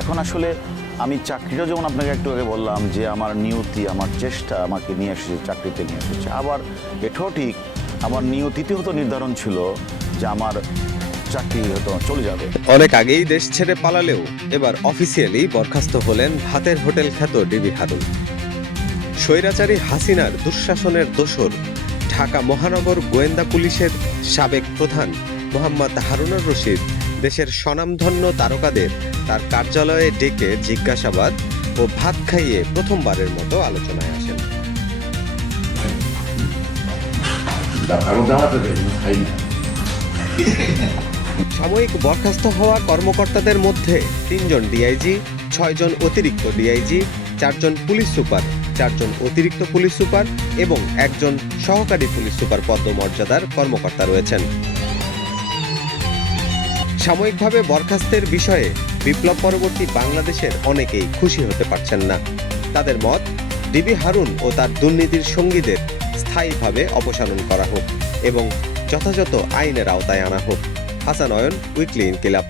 এখন আসলে আমি চাকরিটা যেমন আপনাকে একটু আগে বললাম যে আমার নিয়তি, আমার চেষ্টা আমাকে নিয়ে এসেছে, চাকরিতে নিয়ে এসেছে। আবার এটাও ঠিক আমার নিয়তিতে হতো নির্ধারণ ছিল যে আমার চাকরি হয়তো চলে যাবে। অনেক আগেই দেশ ছেড়ে পালালেও এবার অফিসিয়ালি বরখাস্ত হলেন ভাতের হোটেল খ্যাত ডিবি হারুন স্বৈরাচারী হাসিনার দুঃশাসনের দোসর, ঢাকা মহানগর গোয়েন্দা পুলিশের সাবেক প্রধান মোহাম্মদ হারুনুর রশিদ দেশের স্বনামধন্য তারকাদের তার কার্যালয়ে ডেকে জিজ্ঞাসাবাদ ও ভাত খাইয়ে প্রথমবারের মতো আলোচনায় আসেন। সাময়িক বরখাস্ত হওয়া কর্মকর্তাদের মধ্যে তিনজন ডিআইজি ছয়জন অতিরিক্ত ডিআইজি চারজন পুলিশ সুপার চারজন অতিরিক্ত পুলিশ সুপার এবং একজন সহকারী পুলিশ সুপার পদমর্যাদার কর্মকর্তা রয়েছেন। সাময়িকভাবে বরখাস্তের বিষয়ে বিপ্লব পরবর্তী বাংলাদেশের অনেকেই খুশি হতে পারছেন না। তাদের মত, ডিবি হারুন ও তার দুর্নীতির সঙ্গীদের স্থায়ীভাবে অপসারণ করা হোক এবং যথাযথ আইনের আওতায় আনা হোক। হাসান অয়ন, উইকলি ইনকিলাব।